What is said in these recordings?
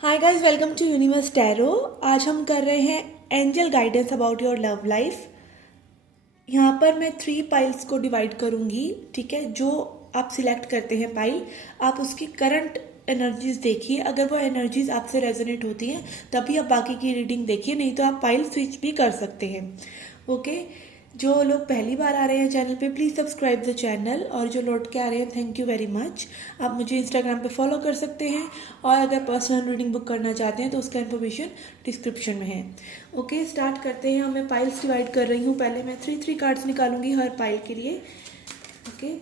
Hi guys, welcome to Universe Tarot. आज हम कर रहे हैं angel guidance about your love life. यहाँ पर मैं 3 पाइल्स को डिवाइड करूँगी। ठीक है, जो आप सिलेक्ट करते हैं पाइल, आप उसकी करंट एनर्जीज देखिए। अगर वो एनर्जीज आपसे रेजोनेट होती हैं तभी आप बाकी की रीडिंग देखिए, नहीं तो आप पाइल स्विच भी कर सकते हैं। ओके, जो लोग पहली बार आ रहे हैं चैनल पे, प्लीज़ सब्सक्राइब द चैनल, और जो लौट के आ रहे हैं, थैंक यू वेरी मच। आप मुझे इंस्टाग्राम पे फॉलो कर सकते हैं, और अगर पर्सनल रीडिंग बुक करना चाहते हैं तो उसका इन्फॉर्मेशन डिस्क्रिप्शन में है। ओके, स्टार्ट करते हैं। मैं पाइल्स डिवाइड कर रही हूँ। पहले मैं 3 कार्ड्स निकालूंगी हर पाइल के लिए। ओके,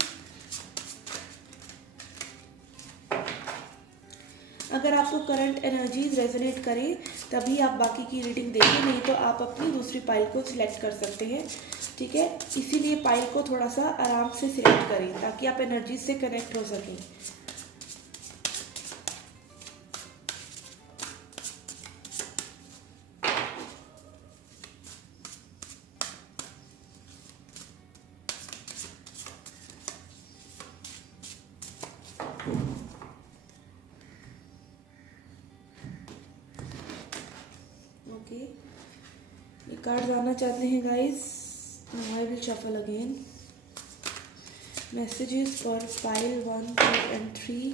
अगर आपको करंट एनर्जीज रेजोनेट करें तभी आप बाकी की रीडिंग देखिए, नहीं तो आप अपनी दूसरी पाइल को सिलेक्ट कर सकते हैं। ठीक है, इसीलिए पाइल को थोड़ा सा आराम से सिलेक्ट करें ताकि आप एनर्जीज से कनेक्ट हो सकें। ओके, ये कार्ड आना चाहते हैं guys. Now I will shuffle again. Messages for pile 1, 2 and 3।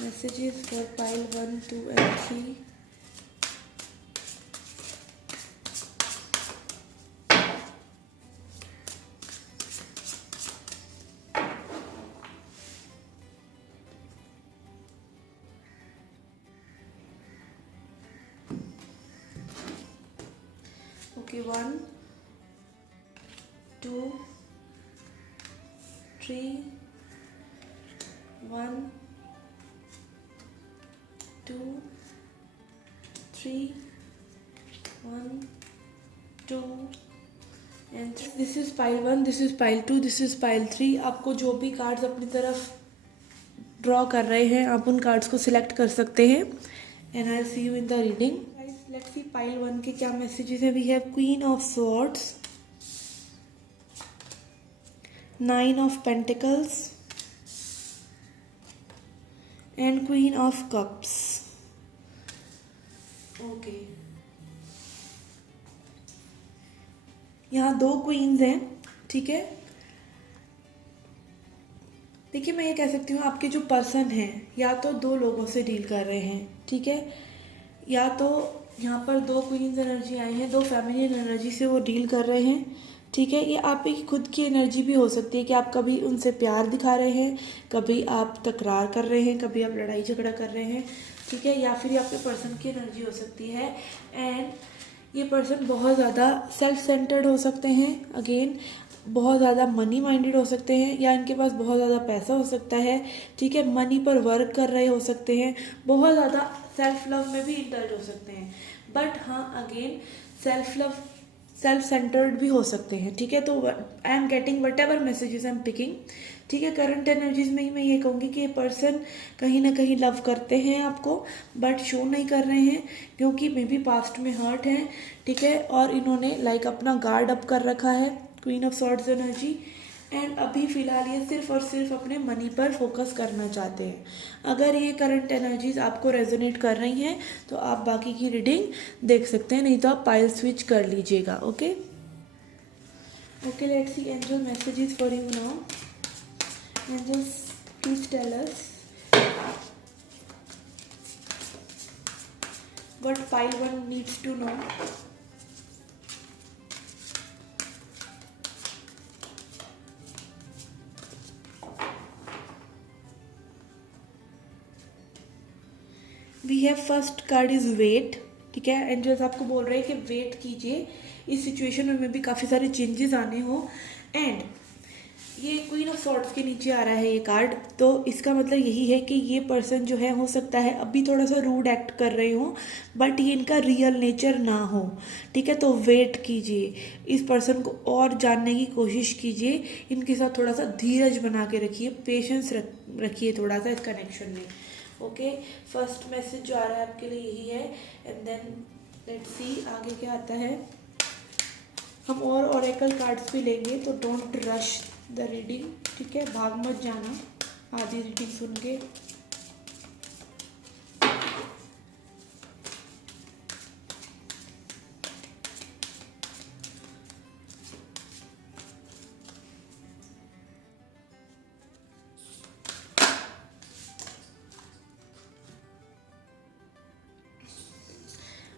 Messages for pile 1, 2 and 3। Okay, 1, 2, 3, 1, 2, 3, 1, 2 and 3। This is pile 1, this is pile 2, this is pile 3। आपको जो भी कार्ड्स अपनी तरफ ड्रॉ कर रहे हैं, आप उन कार्ड्स को सिलेक्ट कर सकते हैं। And I see you in the reading. Let's see pile 1 के क्या मैसेजेस है। We have queen of swords, 9 of Pentacles and Queen of Cups। Okay, यहाँ 2 क्वींस हैं। ठीक है, देखिए मैं ये कह सकती हूँ आपके जो पर्सन हैं या तो 2 लोगों से डील कर रहे हैं। ठीक है, या तो यहाँ पर 2 क्वींस एनर्जी आई हैं, 2 फेमिनिन एनर्जी से वो डील कर रहे हैं। ठीक है, ये आपकी खुद की एनर्जी भी हो सकती है कि आप कभी उनसे प्यार दिखा रहे हैं, कभी आप तकरार कर रहे हैं, कभी आप लड़ाई झगड़ा कर रहे हैं। ठीक है, या फिर ये आपके पर्सन की एनर्जी हो सकती है। एंड ये पर्सन बहुत ज़्यादा सेल्फ सेंटर्ड हो सकते हैं। अगेन, बहुत ज़्यादा मनी माइंडेड हो सकते हैं, या इनके पास बहुत ज़्यादा पैसा हो सकता है। ठीक है, मनी पर वर्क कर रहे हो सकते हैं, बहुत ज़्यादा सेल्फ लव में भी इंडल्ज हो सकते हैं। बट हाँ, अगेन सेल्फ सेंटर्ड भी हो सकते हैं। ठीक है, तो आई am getting what ever messages I am picking. ठीक है, करंट एनर्जीज में ही मैं ये कहूँगी कि ये पर्सन कहीं ना कहीं लव करते हैं आपको, बट शो नहीं कर रहे हैं क्योंकि मे बी पास्ट में हर्ट हैं। ठीक है, और इन्होंने अपना गार्ड अप कर रखा है, queen of swords energy. And अभी फ़िलहाल ये सिर्फ और सिर्फ अपने मनी पर फोकस करना चाहते हैं। अगर ये करंट एनर्जीज आपको रेजोनेट कर रही हैं तो आप बाकी की रीडिंग देख सकते हैं, नहीं तो आप पाइल स्विच कर लीजिएगा। Okay okay, let's see angel messages for you now. Angels, please tell us what pile 1 needs to know। We have first card is wait. ठीक है, एंजल्स आपको बोल रहे हैं कि वेट कीजिए, इस सिचुएशन में भी काफ़ी सारे चेंजेस आने हो। एंड ये क्वीन ऑफ सॉर्ड्स के नीचे आ रहा है ये कार्ड, तो इसका मतलब यही है कि ये पर्सन जो है, हो सकता है अभी थोड़ा सा रूड एक्ट कर रहे हो, बट ये इनका रियल नेचर ना हो। ठीक है, तो वेट कीजिए, इस पर्सन को और जानने की कोशिश कीजिए, इनके साथ थोड़ा सा धीरज बना के रखिए, पेशेंस रखिए थोड़ा सा इस कनेक्शन में। ओके, फर्स्ट मैसेज जो आ रहा है आपके लिए यही है। एंड देन लेट्स सी आगे क्या आता है। हम और ओरेकल कार्ड्स भी लेंगे, तो डोंट रश द रीडिंग। ठीक है, भाग मत जाना आधी रीडिंग सुन के।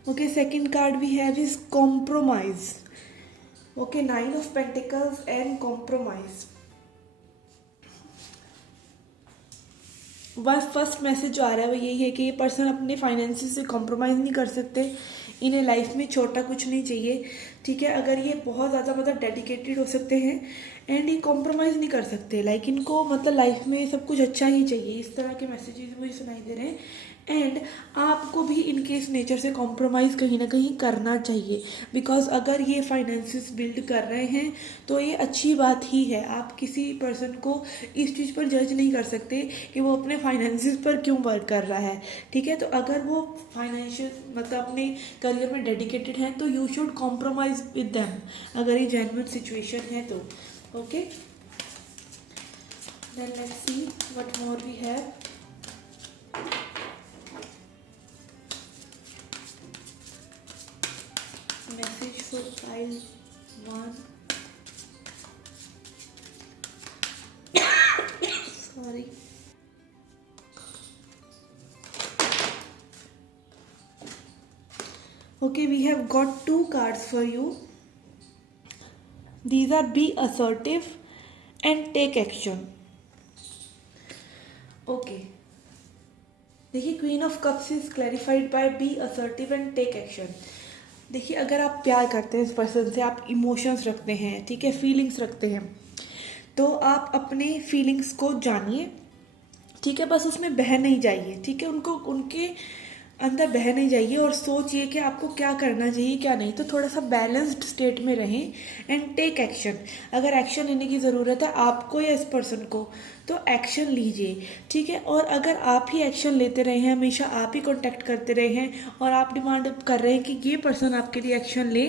Okay, second card we have is compromise. Okay, Nine of Pentacles and compromise. बस फर्स्ट मैसेज जो आ रहा है वो यही है कि ये पर्सन अपने फाइनेंसेस से कॉम्प्रोमाइज़ नहीं कर सकते, इन्हें लाइफ में छोटा कुछ नहीं चाहिए, ठीक है। अगर ये बहुत ज़्यादा मतलब डेडिकेटेड हो सकते हैं एंड ये कॉम्प्रोमाइज़ नहीं कर सकते, लाइक इनको मतलब लाइफ में सब कुछ अच्छा ही चाहिए, इस तरह के मैसेजेस मुझे सुनाई दे रहे हैं। एंड आपको भी इनकेस नेचर से कॉम्प्रोमाइज़ कहीं ना कहीं करना चाहिए, बिकॉज अगर ये फाइनेंसेस बिल्ड कर रहे हैं तो ये अच्छी बात ही है। आप किसी पर्सन को इस चीज़ पर जज नहीं कर सकते कि वो अपने फाइनेंसेस पर क्यों वर्क कर रहा है, ठीक है। तो अगर वो फाइनेंशियल मतलब अपने करियर में डेडिकेटेड हैं तो you should compromise with them, अगर ये जेन्युइन सिचुएशन है तो। Okay, then let's see what more we have. Message for pile 1. Sorry. Okay, we have got 2 cards for you. These are be assertive and take action. Okay. देखिए, queen of cups is clarified by be assertive and take action. देखिए, अगर आप प्यार करते हैं इस person से, आप इमोशंस रखते हैं, ठीक है, फीलिंग्स रखते हैं, तो आप अपने फीलिंग्स को जानिए, ठीक है, बस उसमें बह नहीं जाइए, ठीक है, उनको उनके अंदर बह नहीं जाइए और सोचिए कि आपको क्या करना चाहिए क्या नहीं। तो थोड़ा सा बैलेंस्ड स्टेट में रहें एंड टेक एक्शन। अगर एक्शन लेने की ज़रूरत है आपको या इस पर्सन को, तो एक्शन लीजिए, ठीक है। और अगर आप ही एक्शन लेते रहे हैं, हमेशा आप ही कॉन्टैक्ट करते रहे हैं और आप डिमांड कर रहे हैं कि ये पर्सन आपके लिए एक्शन ले,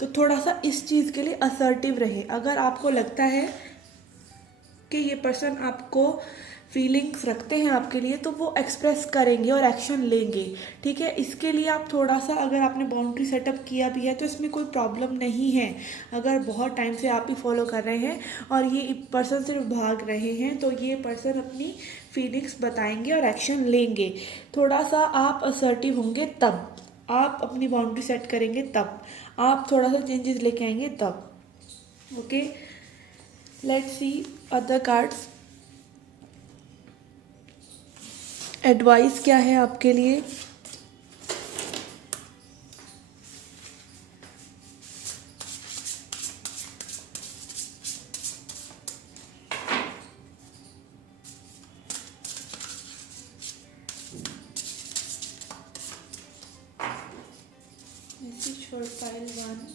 तो थोड़ा सा इस चीज़ के लिए असर्टिव रहे। अगर आपको लगता है कि ये पर्सन आपको फीलिंग्स रखते हैं आपके लिए, तो वो एक्सप्रेस करेंगे और एक्शन लेंगे, ठीक है। इसके लिए आप थोड़ा सा, अगर आपने बाउंड्री सेटअप किया भी है तो इसमें कोई प्रॉब्लम नहीं है। अगर बहुत टाइम से आप ही फॉलो कर रहे हैं और ये पर्सन सिर्फ भाग रहे हैं, तो ये पर्सन अपनी फीलिंग्स बताएंगे और एक्शन लेंगे। थोड़ा सा आप असर्टिव होंगे तब, आप अपनी बाउंड्री सेट करेंगे तब, आप थोड़ा सा चेंजेस लेके आएंगे तब। Okay, let's C other cards. Advice क्या है आपके लिए? Message for pile 1।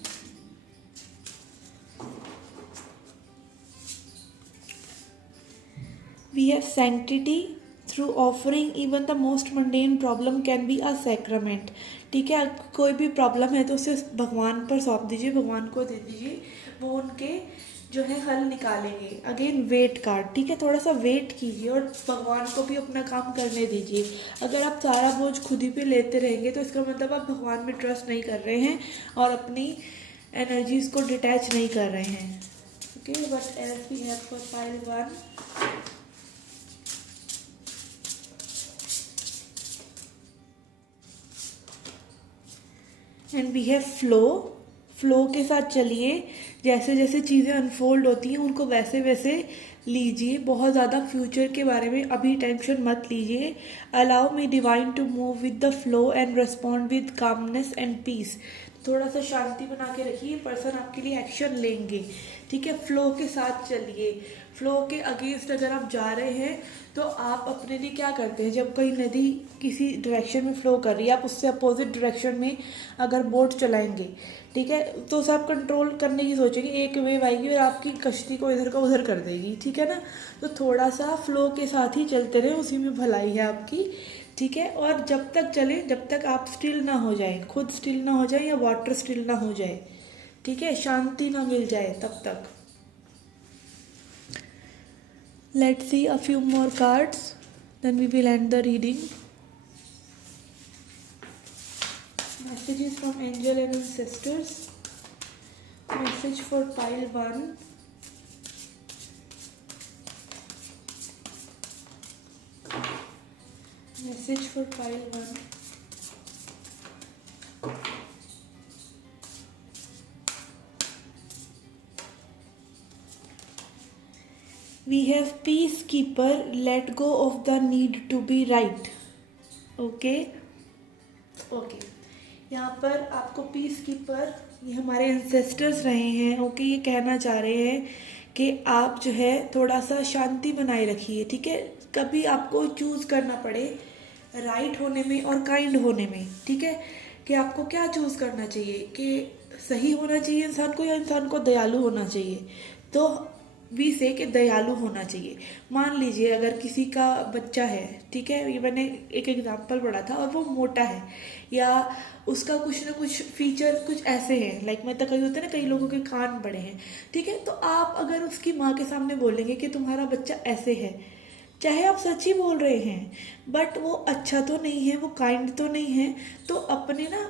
We have sanctity through offering even the most mundane problem can be a sacrament, ठीक है। कोई भी प्रॉब्लम है तो उसे भगवान पर सौंप दीजिए, भगवान को दे दीजिए, वो उनके जो है हल निकालेंगे। अगेन वेट कार्ड, ठीक है, थोड़ा सा वेट कीजिए और भगवान को भी अपना काम करने दीजिए। अगर आप सारा बोझ खुद ही पे लेते रहेंगे तो इसका मतलब आप भगवान में ट्रस्ट नहीं कर रहे हैं और अपनी एनर्जीज को डिटैच नहीं कर रहे हैं। Okay, but else we have for pile 1। And we have flow. Flow के साथ चलिए, जैसे जैसे चीज़ें अनफोल्ड होती हैं उनको वैसे वैसे लीजिए। बहुत ज़्यादा फ्यूचर के बारे में अभी टेंशन मत लीजिए। Allow me divine to move with the flow and respond with calmness and peace. थोड़ा सा शांति बना के रखिए, पर्सन आपके लिए एक्शन लेंगे, ठीक है। फ्लो के साथ चलिए, फ्लो के अगेंस्ट अगर आप जा रहे हैं तो आप अपने लिए क्या करते हैं, जब कोई नदी किसी डायरेक्शन में फ्लो कर रही है, आप उससे अपोजिट डायरेक्शन में अगर बोट चलाएंगे, ठीक है, तो उसे आप कंट्रोल करने की सोचेंगे, एक वेव आएगी और आपकी कश्ती को इधर का उधर कर देगी, ठीक है ना। तो थोड़ा सा फ्लो के साथ ही चलते रहें, उसी में भलाई है आपकी, ठीक है। और जब तक चलें जब तक आप स्टिल ना हो जाए, खुद स्टिल ना हो जाए या वाटर स्टिल ना हो जाए, ठीक है, शांति ना मिल जाए तब तक। Let's see a few more cards, then we will end the reading. Messages from angel and ancestors. Message for pile 1. Message for pile 1. We have peace keeper let go of the need to be right. Okay okay, यहाँ पर आपको piece keeper, ये हमारे ancestors रहे हैं। Okay, ये कहना चाह रहे हैं कि आप जो है थोड़ा सा शांति बनाए रखिए। ठीक है, कभी आपको चूज़ करना पड़े राइट होने में और काइंड होने में। ठीक है, कि आपको क्या चूज़ करना चाहिए, कि सही होना चाहिए इंसान को या इंसान को दयालु होना चाहिए। तो वी से कि दयालु होना चाहिए। मान लीजिए अगर किसी का बच्चा है, ठीक है, ये मैंने एक एग्जांपल पढ़ा था, और वो मोटा है या उसका कुछ ना कुछ फीचर कुछ ऐसे हैं, लाइक मतलब कई होते हैं ना, कई लोगों के कान बड़े हैं। ठीक है, तो आप अगर उसकी माँ के सामने बोलेंगे कि तुम्हारा बच्चा ऐसे है, चाहे आप सच ही बोल रहे हैं बट वो अच्छा तो नहीं है, वो काइंड तो नहीं है, तो अपने ना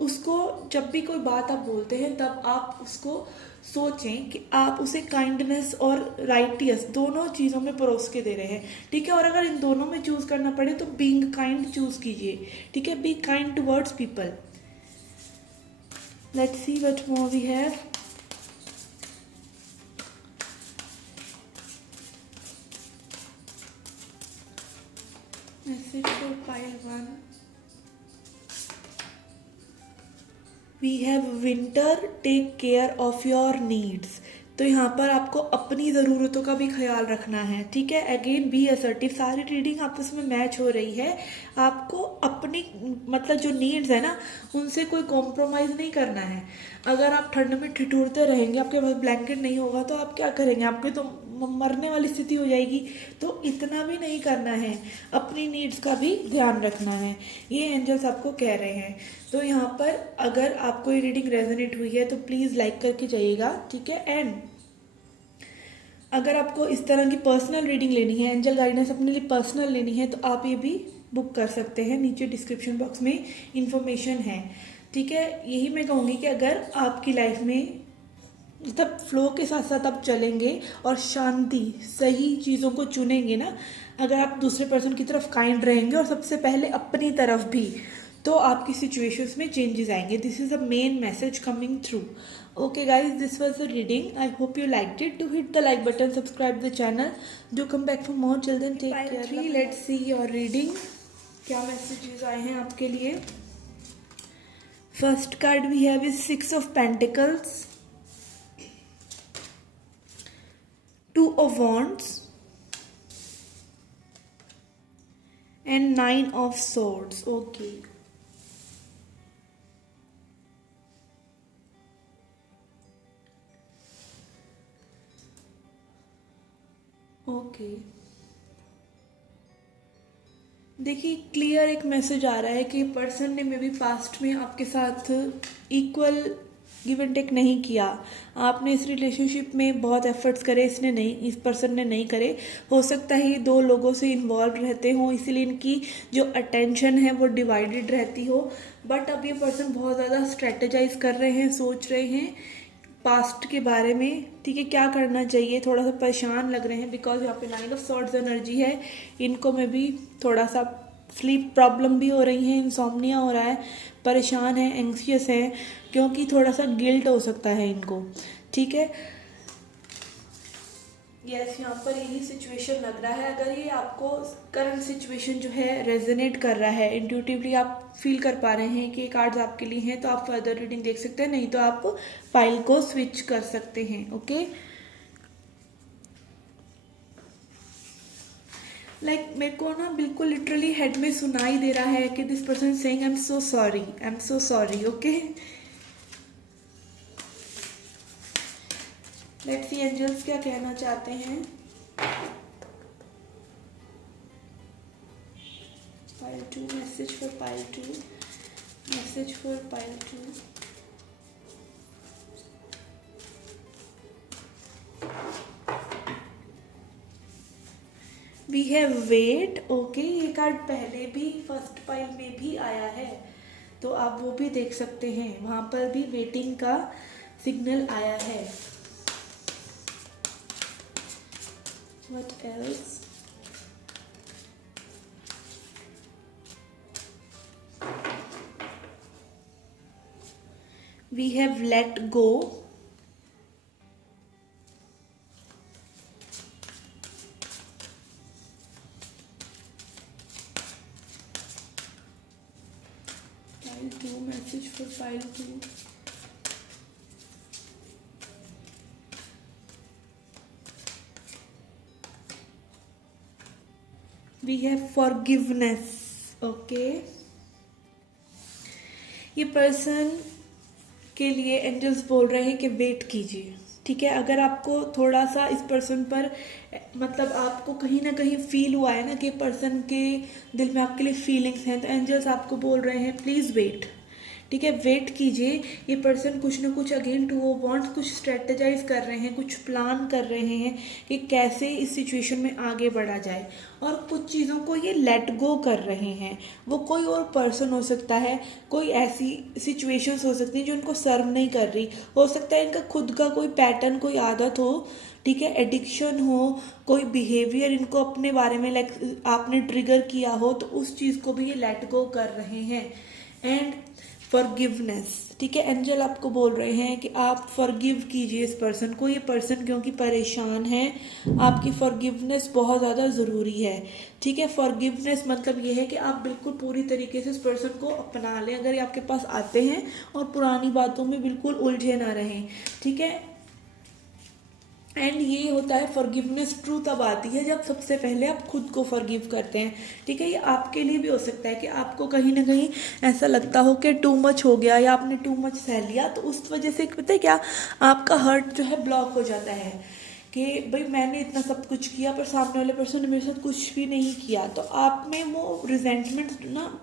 उसको जब भी कोई बात आप बोलते हैं तब आप उसको सोचें कि आप उसे काइंडनेस और राइटियस दोनों चीज़ों में परोस के दे रहे हैं। ठीक है, और अगर इन दोनों में चूज़ करना पड़े तो बीइंग काइंड चूज़ कीजिए। ठीक है, be kind towards people. Let's see what more we have. Message for pile 1। We have winter take care of your needs. तो यहाँ पर आपको अपनी ज़रूरतों का भी ख्याल रखना है। ठीक है, अगेन बी असर्टिव, सारी रीडिंग आपस में मैच हो रही है। आपको अपनी मतलब जो नीड्स है ना, उनसे कोई कॉम्प्रोमाइज़ नहीं करना है। अगर आप ठंड में ठिठुरते रहेंगे, आपके पास ब्लैंकेट नहीं होगा, तो आप क्या करेंगे, आपके तो मरने वाली स्थिति हो जाएगी। तो इतना भी नहीं करना है, अपनी नीड्स का भी ध्यान रखना है, ये एंजल्स आपको कह रहे हैं। तो यहाँ पर अगर आपको ये रीडिंग रेजोनेट हुई है तो प्लीज़ लाइक करके जाइएगा। ठीक है, एंड अगर आपको इस तरह की पर्सनल रीडिंग लेनी है, एंजल गाइडेंस अपने लिए पर्सनल लेनी है, तो आप ये भी बुक कर सकते हैं। नीचे डिस्क्रिप्शन बॉक्स में इंफॉर्मेशन है। ठीक है, यही मैं कहूँगी कि अगर आपकी लाइफ में मतलब फ्लो के साथ साथ आप चलेंगे और शांति सही चीज़ों को चुनेंगे ना, अगर आप दूसरे पर्सन की तरफ काइंड रहेंगे और सबसे पहले अपनी तरफ भी, तो आपकी सिचुएशंस में चेंजेस आएंगे। This is the main message coming through. Okay guys, this was the reading. I hope you liked it. Do hit the like button, subscribe the channel, do come back for more. Children take care. Let's see your reading, क्या messages आए हैं आपके लिए। First card we have is 6 of pentacles, 2 of wands and 9 of swords. Okay. Okay, देखिए clear एक message आ रहा है कि पर्सन ने मे बी पास्ट में आपके साथ इक्वल गिव एंड टेक नहीं किया। आपने इस रिलेशनशिप में बहुत एफर्ट्स करे, इसने नहीं, इस पर्सन ने नहीं करे। हो सकता है ये 2 लोगों से इन्वॉल्व रहते हों, इसलिए इनकी जो अटेंशन है वो डिवाइडेड रहती हो। बट अब ये पर्सन बहुत ज़्यादा स्ट्रेटेजाइज कर रहे हैं, सोच रहे हैं पास्ट के बारे में। ठीक है, क्या करना चाहिए, थोड़ा सा परेशान लग रहे हैं बिकॉज यहाँ पे 9 ऑफ सॉर्ड्स एनर्जी है। इनको में भी थोड़ा सा स्लीप प्रॉब्लम भी हो रही है, इंसोम्निया हो रहा है, परेशान है, एंग्शियस है, क्योंकि थोड़ा सा गिल्ट हो सकता है इनको। ठीक है, यस, यहाँ पर यही सिचुएशन लग रहा है। अगर ये आपको करंट सिचुएशन जो है रेजोनेट कर रहा है, इंट्यूटिवली आप फील कर पा रहे हैं कि ये कार्ड्स आपके लिए हैं, तो आप फर्दर रीडिंग देख सकते हैं, नहीं तो आप फाइल को स्विच कर सकते हैं। ओके, लाइक मेरे को ना बिल्कुल लिटरली हेड में सुनाई दे रहा है कि this person saying I am so sorry, I am so sorry. Okay, let's see angels क्या कहना चाहते हैं। Pile 2, message for pile 2, message for pile 2। We have wait. Okay, ये कार्ड पहले भी फर्स्ट पाइल में भी आया है, तो आप वो भी देख सकते हैं, वहाँ पर भी वेटिंग का सिग्नल आया है। What else? We have let go. pile 2, message for pile 2. We have forgiveness. Okay, ये पर्सन के लिए एंजल्स बोल रहे हैं कि वेट कीजिए, ठीक है। अगर आपको थोड़ा सा इस पर्सन पर मतलब आपको कहीं ना कहीं फील हुआ है ना कि पर्सन के दिल में आपके लिए फीलिंग्स हैं, तो एंजल्स आपको बोल रहे हैं प्लीज़ वेट, ठीक है, वेट कीजिए। ये पर्सन कुछ ना कुछ अगेन टू वांट्स, कुछ स्ट्रेटेजाइज कर रहे हैं, कुछ प्लान कर रहे हैं कि कैसे इस सिचुएशन में आगे बढ़ा जाए, और कुछ चीज़ों को ये लेट गो कर रहे हैं। वो कोई और पर्सन हो सकता है, कोई ऐसी सिचुएशंस हो सकती हैं जो उनको सर्व नहीं कर रही, हो सकता है इनका खुद का कोई पैटर्न, कोई आदत हो, ठीक है, एडिक्शन हो, कोई बिहेवियर इनको अपने बारे में लाइक आपने ट्रिगर किया हो, तो उस चीज़ को भी ये लेट गो कर रहे हैं। एंड फॉरगिवनेस, ठीक है, एंजल आपको बोल रहे हैं कि आप फॉरगिव कीजिए इस पर्सन को। ये पर्सन क्योंकि परेशान है, आपकी फॉरगिवनेस बहुत ज़्यादा ज़रूरी है, ठीक है। फॉरगिवनेस मतलब ये है कि आप बिल्कुल पूरी तरीके से इस पर्सन को अपना लें अगर ये आपके पास आते हैं, और पुरानी बातों में बिल्कुल उलझे ना रहें, ठीक है। एंड ये होता है फॉरगिवनेस ट्रू तब आती है जब सबसे पहले आप खुद को फॉरगिव करते हैं, ठीक है। ये आपके लिए भी हो सकता है कि आपको कहीं ना कहीं ऐसा लगता हो कि टू मच हो गया या आपने टू मच सह लिया, तो उस वजह से पता है क्या, आपका हर्ट जो है ब्लॉक हो जाता है कि भाई मैंने इतना सब कुछ किया पर सामने वाले पर्सन ने मेरे साथ कुछ भी नहीं किया, तो आप में वो रिजेंटमेंट ना,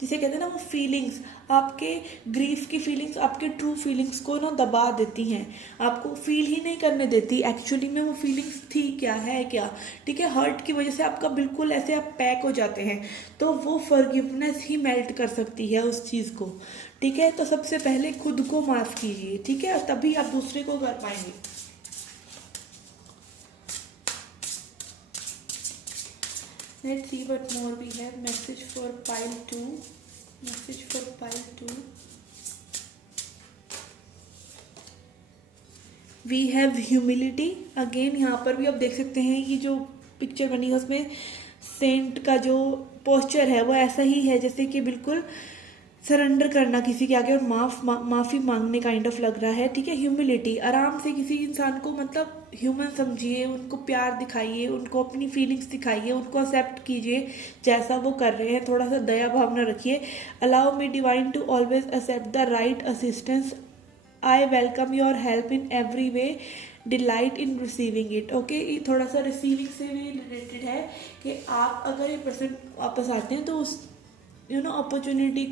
जिसे कहते हैं ना, वो फीलिंग्स, आपके ग्रीफ की फीलिंग्स आपके ट्रू फीलिंग्स को ना दबा देती हैं, आपको फील ही नहीं करने देती एक्चुअली में वो फीलिंग्स थी क्या, है क्या, ठीक है। हर्ट की वजह से आपका बिल्कुल ऐसे आप पैक हो जाते हैं, तो वो फॉरगिवनेस ही मेल्ट कर सकती है उस चीज़ को, ठीक है। तो सबसे पहले खुद को माफ़ कीजिए, ठीक है, और तभी आप दूसरे को कर पाएंगे। Let's see what more we have. Message for pile 2. Message for pile 2. We have humility. Again यहाँ पर भी आप देख सकते हैं, ये जो पिक्चर बनी है उसमें सेंट का जो पोस्चर है वो ऐसा ही है जैसे कि बिल्कुल सरेंडर करना किसी के आगे और माफ़ी मांगने काइंड ऑफ लग रहा है, ठीक है। ह्यूमिलिटी, आराम से किसी इंसान को मतलब ह्यूमन समझिए, उनको प्यार दिखाइए, उनको अपनी फीलिंग्स दिखाइए, उनको एक्सेप्ट कीजिए जैसा वो कर रहे हैं, थोड़ा सा दया भावना रखिए। Allow me divine to always accept the right assistance, I welcome your help in every way, delight in receiving it. Okay, ये थोड़ा सा रिसीविंग से भी रिलेटेड है कि आप अगर ये पर्सन वापस आते हैं तो उस अपॉर्चुनिटी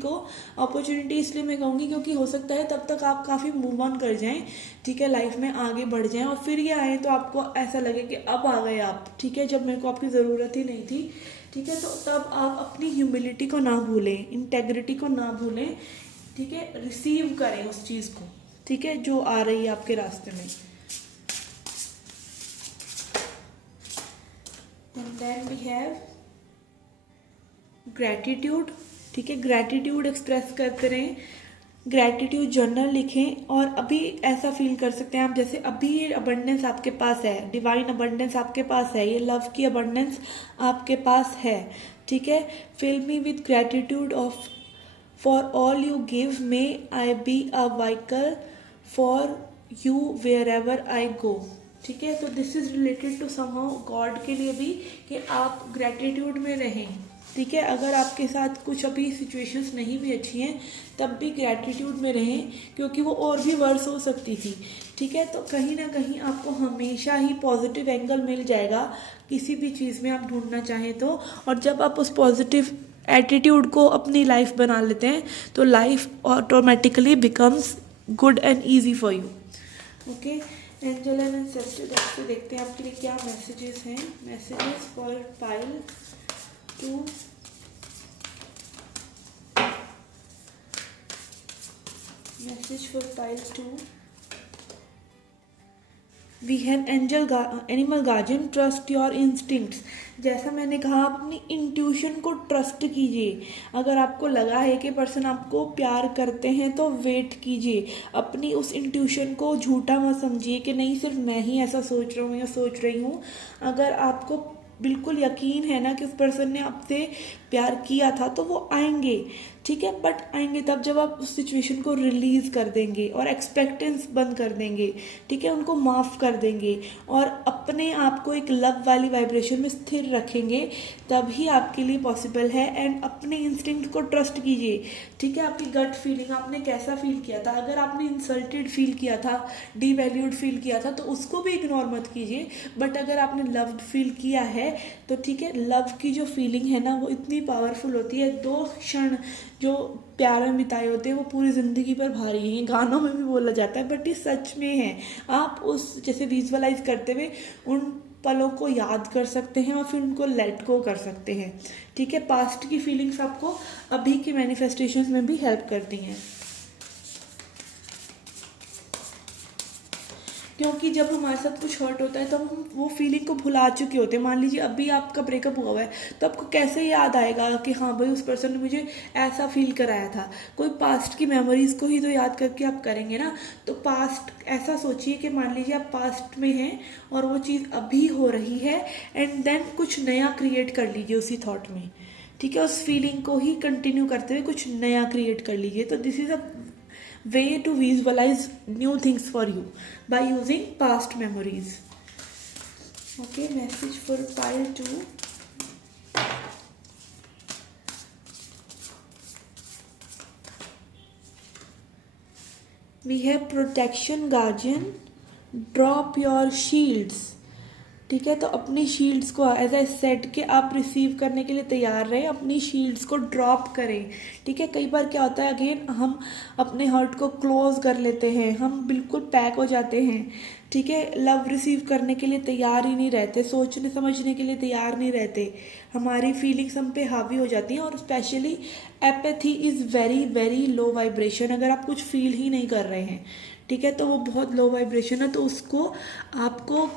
इसलिए मैं कहूँगी क्योंकि हो सकता है तब तक आप काफ़ी मूव ऑन कर जाएं, ठीक है, लाइफ में आगे बढ़ जाएं, और फिर ये आए तो आपको ऐसा लगे कि अब आ गए आप, ठीक है, जब मेरे को आपकी ज़रूरत ही नहीं थी, ठीक है। तो तब आप अपनी ह्यूमिलिटी को ना भूलें, इंटेग्रिटी को ना भूलें, ठीक है, रिसीव करें उस चीज़ को, ठीक है, जो आ रही है आपके रास्ते में। And then we have gratitude, ठीक है। ग्रैटिट्यूड एक्सप्रेस करते रहें, ग्रैटिट्यूड जर्नल लिखें, और अभी ऐसा फील कर सकते हैं आप जैसे अभी ये अबंडेंस आपके पास है, डिवाइन अबंडेंस आपके पास है, ये लव की अबंडेंस आपके पास है, ठीक है। Fill me with gratitude of for all you give, may I be a vehicle for you wherever I go, ठीक है। तो this is related to somehow God के लिए भी कि आप ग्रैटिट्यूड में रहें, ठीक है। अगर आपके साथ कुछ अभी सिचुएशंस नहीं भी अच्छी हैं तब भी ग्रैटिट्यूड में रहें, क्योंकि वो और भी वर्स हो सकती थी, ठीक है। तो कहीं ना कहीं आपको हमेशा ही पॉजिटिव एंगल मिल जाएगा किसी भी चीज़ में आप ढूंढना चाहें तो, और जब आप उस पॉजिटिव एटीट्यूड को अपनी लाइफ बना लेते हैं तो life automatically becomes good and easy for you. Okay, angel and ancestor deck से देखते हैं आपके लिए क्या मैसेजेस हैं। Messages for pile 2, message for pile 2। We have animal guardian, trust your instincts. जैसा मैंने कहा, आप अपनी इंट्यूशन को ट्रस्ट कीजिए। अगर आपको लगा है कि पर्सन आपको प्यार करते हैं तो वेट कीजिए, अपनी उस इंट्यूशन को झूठा मत समझिए कि नहीं सिर्फ मैं ही ऐसा सोच रहा हूँ या सोच रही हूँ। अगर आपको बिल्कुल यकीन है ना कि उस पर्सन ने आपसे प्यार किया था, तो वो आएंगे, ठीक है। बट आएंगे तब जब आप उस सिचुएशन को रिलीज कर देंगे और एक्सपेक्टेंस बंद कर देंगे, ठीक है, उनको माफ़ कर देंगे और अपने आप को एक लव वाली वाइब्रेशन में स्थिर रखेंगे, तभी आपके लिए पॉसिबल है। एंड अपने इंस्टिंक्ट को ट्रस्ट कीजिए, ठीक है। आपकी गट फीलिंग, आपने कैसा फील किया था, अगर आपने इंसल्टेड फील किया था, डीवैल्यूड फील किया था, तो उसको भी इग्नोर मत कीजिए। बट अगर आपने लव्ड फील किया है तो ठीक है, लव की जो फीलिंग है ना वो इतनी पावरफुल होती है, 2 क्षण जो प्यार में बिताए होते हैं वो पूरी ज़िंदगी पर भारी हैं। गानों में भी बोला जाता है बट ये सच में है। आप उस जैसे विजुअलाइज करते हुए उन पलों को याद कर सकते हैं और फिर उनको लेट गो कर सकते हैं, ठीक है। पास्ट की फीलिंग्स आपको अभी की मैनिफेस्टेशंस में भी हेल्प करती हैं, क्योंकि जब हमारे साथ कुछ हर्ट होता है तो हम वो फीलिंग को भुला चुके होते हैं। मान लीजिए अभी आपका ब्रेकअप हुआ हुआ है, तो आपको कैसे याद आएगा कि हाँ भाई उस पर्सन ने मुझे ऐसा फील कराया था। कोई पास्ट की मेमोरीज को ही तो याद करके आप करेंगे ना। तो पास्ट ऐसा सोचिए कि मान लीजिए आप पास्ट में हैं और वो चीज़ अभी हो रही है, एंड देन कुछ नया क्रिएट कर लीजिए उसी थॉट में, ठीक है। उस फीलिंग को ही कंटिन्यू करते हुए कुछ नया क्रिएट कर लीजिए। तो this is a way to visualize new things for you by using past memories. Okay, message for pile 2. We have protection guardian, drop your shields, ठीक है। तो अपनी शील्ड्स को एज ए सेट के आप रिसीव करने के लिए तैयार रहें, अपनी शील्ड्स को ड्रॉप करें, ठीक है। कई बार क्या होता है, अगेन हम अपने हार्ट को क्लोज कर लेते हैं, हम बिल्कुल पैक हो जाते हैं, ठीक है। लव रिसीव करने के लिए तैयार ही नहीं रहते, सोचने समझने के लिए तैयार नहीं रहते, हमारी फीलिंग्स हम पे हावी हो जाती हैं। और specially apathy is very very low vibration. अगर आप कुछ फील ही नहीं कर रहे हैं, ठीक है, तो वो बहुत लो वाइब्रेशन है। तो उसको आपको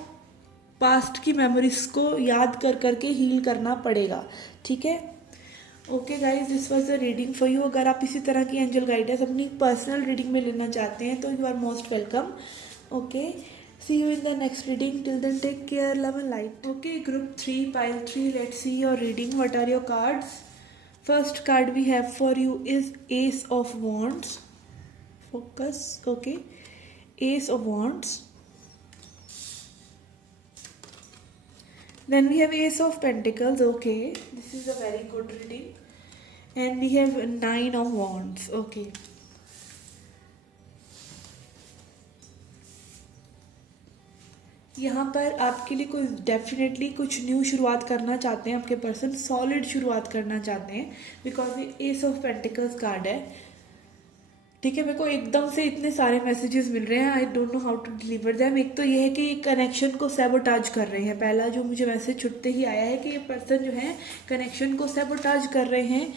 पास्ट की मेमोरीज को याद कर करके हील करना पड़ेगा, ठीक है। Okay guys, this was the reading for you. अगर आप इसी तरह की एंजल गाइडेंस अपनी पर्सनल रीडिंग में लेना चाहते हैं तो you are most welcome. Okay, see you in the next reading. Till then take care, love and light. Okay, group 3 pile 3, let's see your reading. What are your cards? First card we have for you is ace of wands. Focus. Okay, S of wands. Then we have Ace of Pentacles. Okay, this is a very good reading. And we have 9 of Wands. Okay. यहाँ पर आपके लिए कोई definitely कुछ new शुरुआत करना चाहते हैं, आपके पर्सन सॉलिड शुरुआत करना चाहते हैं, बिकॉज ये एस ऑफ पेंटिकल्स कार्ड है, ठीक है। मेरे को एकदम से इतने सारे मैसेजेस मिल रहे हैं, I don't know how to deliver them. एक तो ये है कि ये कनेक्शन को सैबोटाज कर रहे हैं। पहला जो मुझे मैसेज छुट्टे ही आया है कि ये पर्सन जो है कनेक्शन को सैबोटाज कर रहे हैं,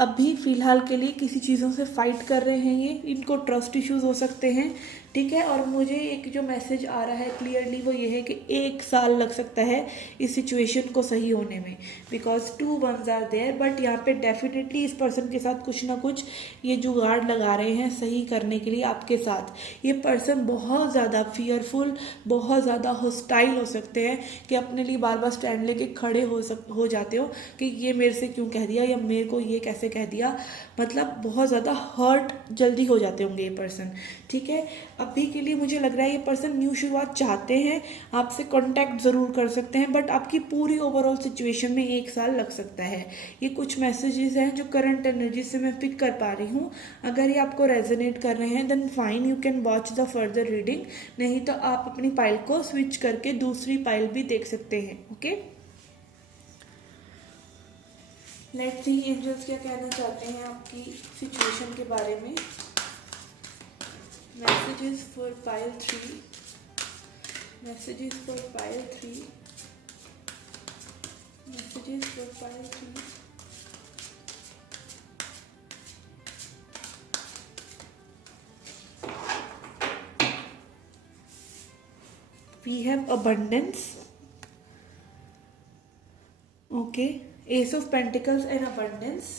अभी फ़िलहाल के लिए किसी चीज़ों से फाइट कर रहे हैं, ये इनको ट्रस्ट इश्यूज हो सकते हैं, ठीक है। और मुझे एक जो मैसेज आ रहा है क्लियरली वो ये है कि 1 साल लग सकता है इस सिचुएशन को सही होने में, because 2 ones are there. But यहाँ पे डेफिनेटली इस पर्सन के साथ कुछ ना कुछ ये जुगाड़ लगा रहे हैं सही करने के लिए आपके साथ। ये पर्सन बहुत ज़्यादा फियरफुल, बहुत ज़्यादा हॉस्टाइल हो सकते हैं कि अपने लिए बार बार स्टैंड लेके खड़े हो जाते हो कि ये मेरे से क्यों कह दिया या मेरे को ये कैसे कह दिया, मतलब बहुत ज़्यादा हर्ट जल्दी हो जाते होंगे ये पर्सन, ठीक है। अभी के लिए मुझे लग रहा है ये पर्सन न्यू शुरुआत चाहते हैं, आपसे कांटेक्ट ज़रूर कर सकते हैं, बट आपकी पूरी ओवरऑल सिचुएशन में 1 साल लग सकता है। ये कुछ मैसेजेस हैं जो करंट एनर्जी से मैं पिक कर पा रही हूँ। अगर ये आपको रेजोनेट कर रहे हैं then fine, you can watch the further reading, नहीं तो आप अपनी फाइल को स्विच करके दूसरी फाइल भी देख सकते हैं। ओके, लेट्स सी एंजल्स क्या कहना चाहते हैं आपकी सिचुएशन के बारे में। Messages for pile 3. Messages for pile 3. Messages for pile 3. We have abundance. Okay, Ace of Pentacles and abundance.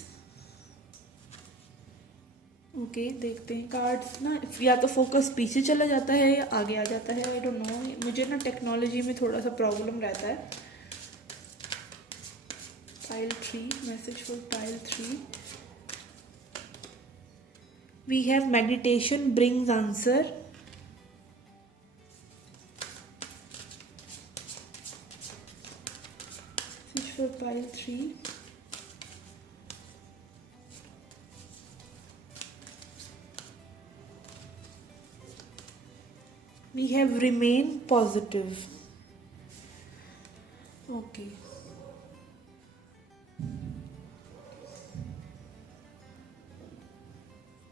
Okay, देखते हैं कार्ड्स ना, या तो फोकस पीछे चला जाता है या आगे आ जाता है, आई डोंट नो। मुझे ना टेक्नोलॉजी में थोड़ा सा प्रॉब्लम रहता है। pile 3. Message for pile 3. We have meditation brings answer. Message for pile 3. We have remain positive. Okay.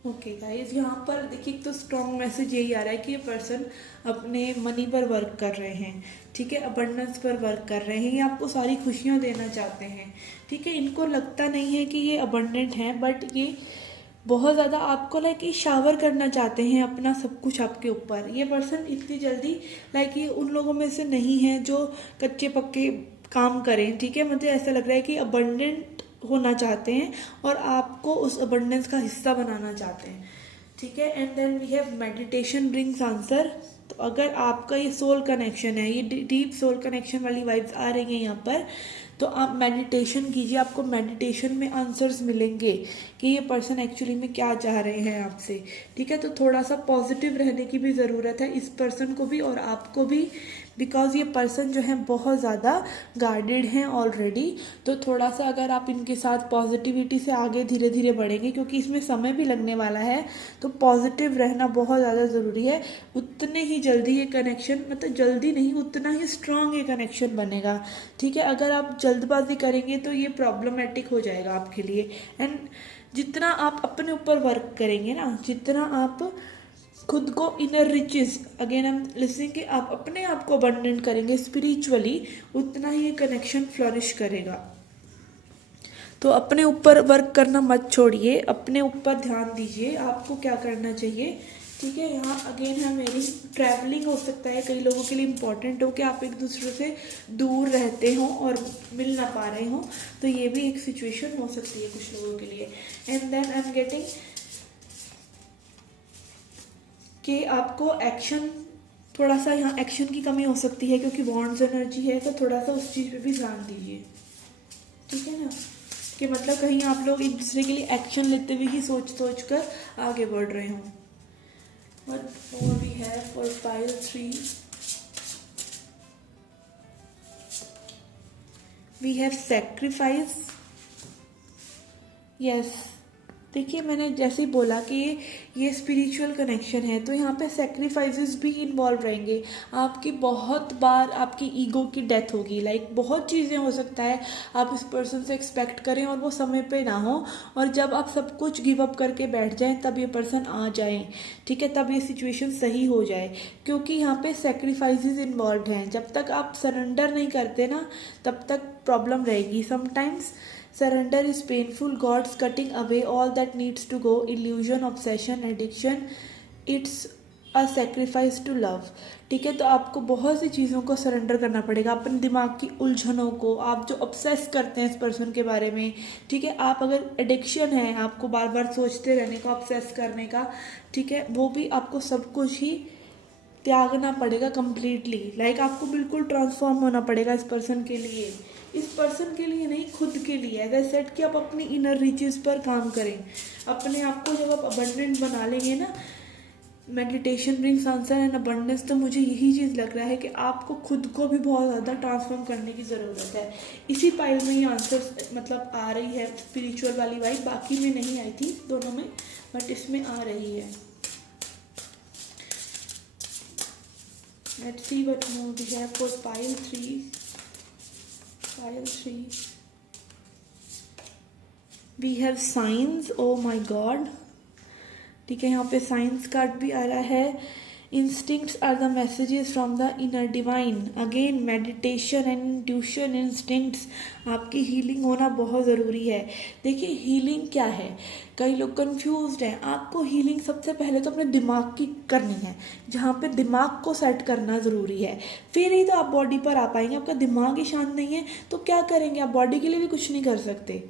Okay guys, यहाँ पर देखिए एक तो स्ट्रॉन्ग मैसेज यही आ रहा है कि ये पर्सन अपने मनी पर वर्क कर रहे हैं, ठीक है, अबंडेंस पर वर्क कर रहे हैं, ये आपको सारी खुशियाँ देना चाहते हैं, ठीक है। इनको लगता नहीं है कि ये अबंडेंट हैं, बट ये बहुत ज़्यादा आपको लाइक ये शावर करना चाहते हैं अपना सब कुछ आपके ऊपर। ये पर्सन इतनी जल्दी लाइक ये उन लोगों में से नहीं है जो कच्चे पक्के काम करें, ठीक है। मुझे ऐसा लग रहा है कि अबंडेंट होना चाहते हैं और आपको उस अबंडेंस का हिस्सा बनाना चाहते हैं, ठीक है। And then we have meditation brings answer. तो अगर आपका ये सोल कनेक्शन है, ये डीप सोल कनेक्शन वाली वाइब्स आ रही हैं यहाँ पर, तो आप मेडिटेशन कीजिए, आपको मेडिटेशन में आंसर्स मिलेंगे कि ये पर्सन एक्चुअली में क्या चाह रहे हैं आपसे, ठीक है। तो थोड़ा सा पॉजिटिव रहने की भी ज़रूरत है इस पर्सन को भी और आपको भी, बिकॉज ये पर्सन जो है बहुत ज़्यादा गार्डेड हैं ऑलरेडी। तो थोड़ा सा अगर आप इनके साथ पॉजिटिविटी से आगे धीरे धीरे बढ़ेंगे, क्योंकि इसमें समय भी लगने वाला है, तो पॉजिटिव रहना बहुत ज़्यादा ज़रूरी है। उतने ही जल्दी ये कनेक्शन, मतलब जल्दी नहीं, उतना ही स्ट्रांग ये कनेक्शन बनेगा, ठीक है। अगर आप जल्दबाजी करेंगे तो ये प्रॉब्लमेटिक हो जाएगा आपके लिए। एंड जितना आप अपने ऊपर वर्क करेंगे ना, जितना आप खुद को inner riches, again I am listening कि आप अपने आप को अबंडेंट करेंगे स्पिरिचुअली, उतना ही ये कनेक्शन फ्लरिश करेगा। तो अपने ऊपर वर्क करना मत छोड़िए, अपने ऊपर ध्यान दीजिए आपको क्या करना चाहिए, ठीक है। यहाँ अगेन है मेरी ट्रैवलिंग हो सकता है कई लोगों के लिए इम्पॉर्टेंट हो कि आप एक दूसरे से दूर रहते हों और मिल ना पा रहे हों, तो ये भी एक सिचुएशन हो सकती है कुछ लोगों के लिए। And then I am getting कि आपको एक्शन, थोड़ा सा यहाँ एक्शन की कमी हो सकती है क्योंकि बॉन्ड्स एनर्जी है, तो थोड़ा सा उस चीज़ पे भी ध्यान दीजिए, ठीक है ना, कि मतलब कहीं आप लोग एक दूसरे के लिए एक्शन लेते हुए ही सोच कर आगे बढ़ रहे हों। What more we have for pile 3? We have sacrifice. Yes. देखिए मैंने जैसे ही बोला कि ये स्पिरिचुअल कनेक्शन है, तो यहाँ पे सेक्रीफाइसेस भी इन्वॉल्व रहेंगे। आपकी बहुत बार आपकी ईगो की डेथ होगी, लाइक बहुत चीज़ें हो सकता है आप इस पर्सन से एक्सपेक्ट करें और वो समय पे ना हो, और जब आप सब कुछ गिव अप करके बैठ जाएं तब ये पर्सन आ जाए, ठीक है, तब ये सिचुएशन सही हो जाए, क्योंकि यहाँ पे सेक्रीफाइसेस इन्वॉल्व हैं। जब तक आप सरेंडर नहीं करते ना, तब तक प्रॉब्लम रहेगी। Sometimes surrender is painful, God's cutting away all that needs to go, illusion, obsession, addiction, it's a sacrifice to love, ठीक है। तो आपको बहुत सी चीज़ों को सरेंडर करना पड़ेगा, अपने दिमाग की उलझनों को, आप जो ऑब्सेस करते हैं इस पर्सन के बारे में, ठीक है। आप अगर एडिक्शन है आपको बार बार सोचते रहने का, ऑब्सेस करने का, ठीक है, वो भी आपको सब कुछ ही त्यागना पड़ेगा कम्प्लीटली। लाइक आपको बिल्कुल ट्रांसफॉर्म होना पड़ेगा इस पर्सन के लिए, इस पर्सन के लिए नहीं, खुद के लिए। एज आई सेड कि आप अपनी इनर रिचेस पर काम करें, अपने आप को जब आप अबंडेंट बना लेंगे ना, meditation brings answer and abundance, तो मुझे यही चीज़ लग रहा है कि आपको खुद को भी बहुत ज़्यादा ट्रांसफॉर्म करने की ज़रूरत है। इसी पाइल में ये आंसर मतलब आ रही है स्पिरिचुअल वाली वाइब, बाकी में नहीं आई थी दोनों में, बट इसमें आ रही है। Let's see what more we have for pile 3. Pile 3. We have signs. Oh my God. ठीक है, यहाँ पे साइंस कार्ड भी आ रहा है। Instincts are the messages from the inner divine. Again, meditation and intuition, instincts, आपकी हीलिंग होना बहुत ज़रूरी है। देखिए हीलिंग क्या है, कई लोग कंफ्यूज्ड हैं। आपको हीलिंग सबसे पहले तो अपने दिमाग की करनी है, जहाँ पे दिमाग को सेट करना ज़रूरी है, फिर ही तो आप बॉडी पर आ पाएंगे। आपका दिमाग ही शांत नहीं है तो क्या करेंगे, आप बॉडी के लिए भी कुछ नहीं कर सकते,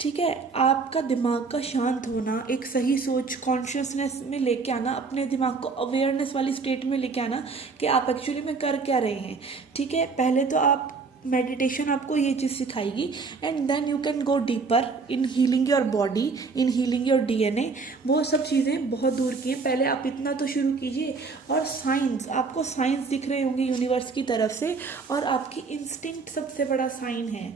ठीक है। आपका दिमाग का शांत होना, एक सही सोच कॉन्शियसनेस में लेके आना, अपने दिमाग को अवेयरनेस वाली स्टेट में लेके आना कि आप एक्चुअली में कर क्या रहे हैं, ठीक है। पहले तो आप मेडिटेशन आपको ये चीज़ सिखाएगी and then you can go deeper in healing your body, in healing your DNA. वो सब चीज़ें बहुत दूर की हैं, पहले आप इतना तो शुरू कीजिए। और साइंस, आपको साइंस दिख रहे होंगे यूनिवर्स की तरफ से, और आपकी इंस्टिंक्ट सबसे बड़ा साइन है,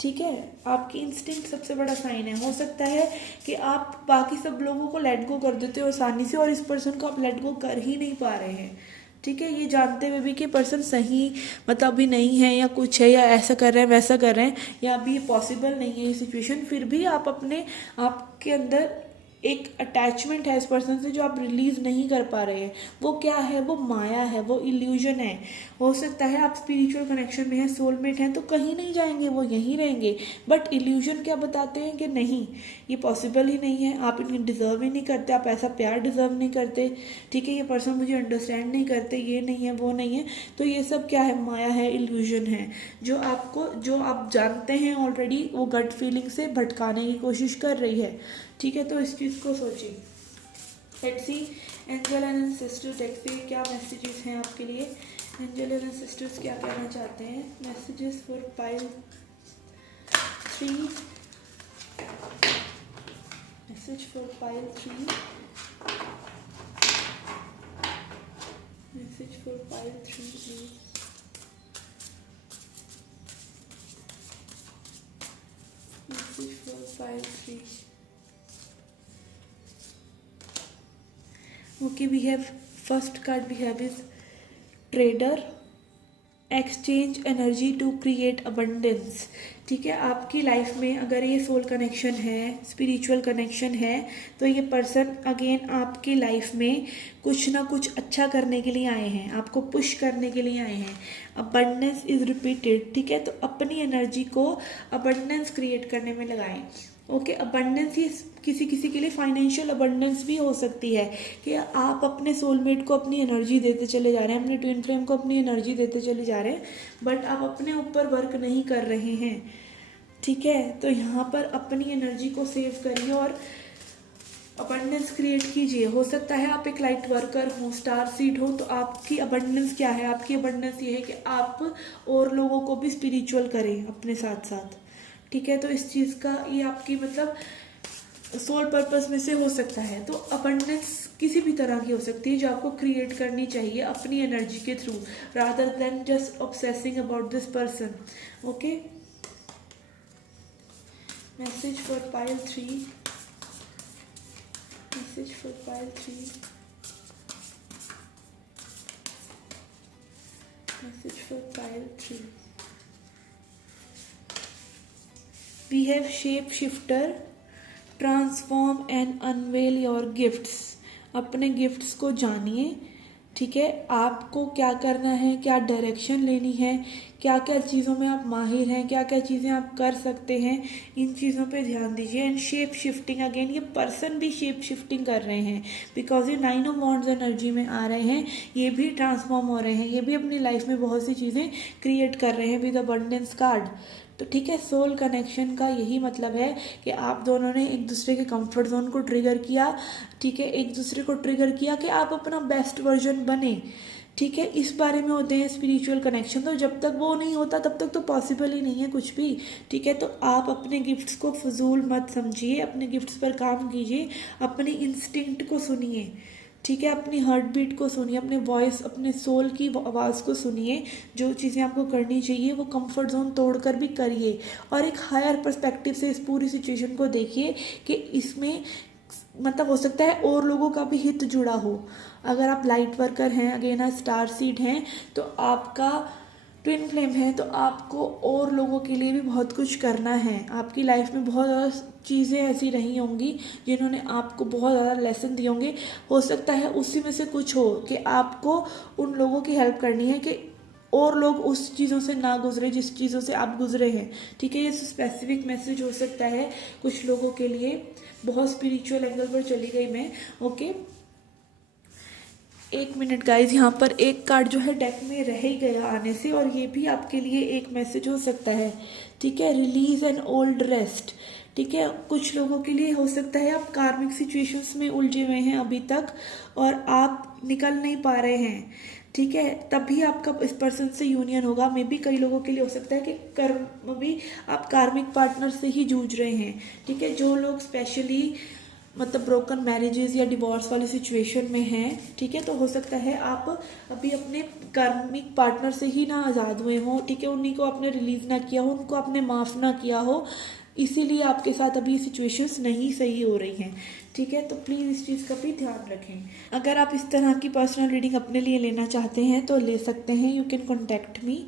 ठीक है। आपकी इंस्टिंक्ट सबसे बड़ा साइन है। हो सकता है कि आप बाकी सब लोगों को लेट गो कर देते हो आसानी से, और इस पर्सन को आप लेट गो कर ही नहीं पा रहे हैं, ठीक है। ये जानते हुए भी कि पर्सन सही मतलब अभी नहीं है या कुछ है, या ऐसा कर रहे हैं वैसा कर रहे हैं, या अभी ये पॉसिबल नहीं है ये सिचुएशन, फिर भी आप अपने आपके अंदर एक अटैचमेंट है इस पर्सन से जो आप रिलीज़ नहीं कर पा रहे हैं। वो क्या है? वो माया है, वो इल्यूजन है। हो सकता है आप स्पिरिचुअल कनेक्शन में हैं, सोलमेट हैं, तो कहीं नहीं जाएंगे, वो यहीं रहेंगे। बट इल्यूजन क्या बताते हैं कि नहीं, ये पॉसिबल ही नहीं है, आप इन्हें डिज़र्व ही नहीं करते, आप ऐसा प्यार डिज़र्व नहीं करते, ठीक है। ये पर्सन मुझे अंडरस्टैंड नहीं करते, ये नहीं है, वो नहीं है। तो ये सब क्या है? माया है, इल्यूजन है, जो आप जानते हैं ऑलरेडी, वो गट फीलिंग से भटकाने की कोशिश कर रही है, ठीक है। तो इस चीज़ को सोचिए। Let's see angel and sister deck पे क्या मैसेजेस हैं आपके लिए। एंजल एंड सिस्टर्स क्या कहना चाहते हैं? Messages for pile 3, message for pile 3, message for pile 3 please. Message for pile 3। Okay, we have first card we have is trader, exchange energy to create abundance, ठीक है। आपकी लाइफ में अगर ये सोल कनेक्शन है, स्पिरिचुअल कनेक्शन है, तो ये पर्सन अगेन आपकी लाइफ में कुछ ना कुछ अच्छा करने के लिए आए हैं, आपको पुश करने के लिए आए हैं। अबंडेंस इज रिपीटेड, ठीक है। तो अपनी एनर्जी को अबंडेंस क्रिएट करने में लगाएं। ओके, अबंडेंस ये किसी किसी के लिए फाइनेंशियल अबंडेंस भी हो सकती है कि आप अपने सोलमेट को अपनी एनर्जी देते चले जा रहे हैं, अपने ट्विन फ्लेम को अपनी एनर्जी देते चले जा रहे हैं, बट आप अपने ऊपर वर्क नहीं कर रहे हैं, ठीक है। तो यहाँ पर अपनी एनर्जी को सेव करिए और अबंडेंस क्रिएट कीजिए। हो सकता है आप एक लाइट वर्कर हो, स्टार सीड हो, तो आपकी अबंडेंस क्या है? आपकी अबंडेंस ये है कि आप और लोगों को भी स्पिरिचुअल करें अपने साथ साथ, ठीक है। तो इस चीज़ का ये आपकी मतलब सोल पर्पस में से हो सकता है। तो अबंडेंस किसी भी तरह की हो सकती है जो आपको क्रिएट करनी चाहिए अपनी एनर्जी के through, rather than just obsessing about this person. Okay, message for pile 3, message for pile 3, message for pile 3। We have shape shifter, transform and unveil your gifts। अपने गिफ्ट्स को जानिए, ठीक है। आपको क्या करना है, क्या डायरेक्शन लेनी है, क्या क्या चीज़ों में आप माहिर हैं, क्या क्या चीज़ें आप कर सकते हैं, इन चीज़ों पे ध्यान दीजिए। एंड शेप शिफ्टिंग, अगेन ये पर्सन भी शेप शिफ्टिंग कर रहे हैं, बिकॉज ये 9 ऑफ वॉन्ड्स एनर्जी में आ रहे हैं, ये भी ट्रांसफॉर्म हो रहे हैं, ये भी अपनी लाइफ में बहुत सी चीज़ें क्रिएट कर रहे हैं विद अबंडेंस कार्ड। तो ठीक है, सोल कनेक्शन का यही मतलब है कि आप दोनों ने एक दूसरे के कंफर्ट जोन को ट्रिगर किया, ठीक है, एक दूसरे को ट्रिगर किया कि आप अपना बेस्ट वर्जन बने, ठीक है। इस बारे में होते हैं स्पिरिचुअल कनेक्शन। तो जब तक वो नहीं होता तब तक तो पॉसिबल ही नहीं है कुछ भी, ठीक है। तो आप अपने गिफ्ट्स को फजूल मत समझिए, अपने गिफ्ट्स पर काम कीजिए, अपनी इंस्टिंक्ट को सुनिए, ठीक है, अपनी हार्ट बीट को सुनिए, अपने वॉइस, अपने सोल की आवाज़ को सुनिए। जो चीज़ें आपको करनी चाहिए वो कंफर्ट जोन तोड़कर भी करिए, और एक हायर पर्सपेक्टिव से इस पूरी सिचुएशन को देखिए कि इसमें मतलब हो सकता है और लोगों का भी हित जुड़ा हो। अगर आप लाइट वर्कर हैं, अगेन स्टार सीड हैं, तो आपका ट्विन फ्लेम है, तो आपको और लोगों के लिए भी बहुत कुछ करना है। आपकी लाइफ में बहुत ज़्यादा चीज़ें ऐसी रही होंगी जिन्होंने आपको बहुत ज़्यादा लेसन दिए होंगे। हो सकता है उसी में से कुछ हो कि आपको उन लोगों की हेल्प करनी है कि और लोग उस चीज़ों से ना गुजरे जिस चीज़ों से आप गुजरे हैं, ठीक है। ये स्पेसिफिक मैसेज हो सकता है कुछ लोगों के लिए। बहुत स्पिरिचुअल एंगल पर चली गई मैं, ओके। एक मिनट गाइज, यहाँ पर एक कार्ड जो है डेक में रह ही गया आने से, और ये भी आपके लिए एक मैसेज हो सकता है, ठीक है। रिलीज एन ओल्ड रेस्ट, ठीक है। कुछ लोगों के लिए हो सकता है आप कार्मिक सिचुएशंस में उलझे हुए हैं अभी तक और आप निकल नहीं पा रहे हैं, ठीक है, तभी आपका इस पर्सन से यूनियन होगा। मे बी कई लोगों के लिए हो सकता है कि कर्म भी आप कार्मिक पार्टनर से ही जूझ रहे हैं। ठीक है, जो लोग स्पेशली मतलब ब्रोकन मैरिजेस या डिवोर्स वाली सिचुएशन में हैं, ठीक है, तो हो सकता है आप अभी अपने कार्मिक पार्टनर से ही ना आज़ाद हुए हों। ठीक है, उन्हीं को आपने रिलीज़ ना किया हो, उनको आपने माफ़ ना किया हो, इसीलिए आपके साथ अभी सिचुएशंस नहीं सही हो रही हैं। ठीक है, तो प्लीज़ इस चीज़ का भी ध्यान रखें। अगर आप इस तरह की पर्सनल रीडिंग अपने लिए लेना चाहते हैं तो ले सकते हैं। You can contact me.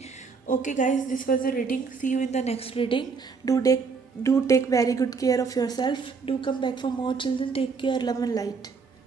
Okay guys, this was a reading. See you in the next reading. Do take very good care of yourself. Do come back for more children. Take care. Love and light.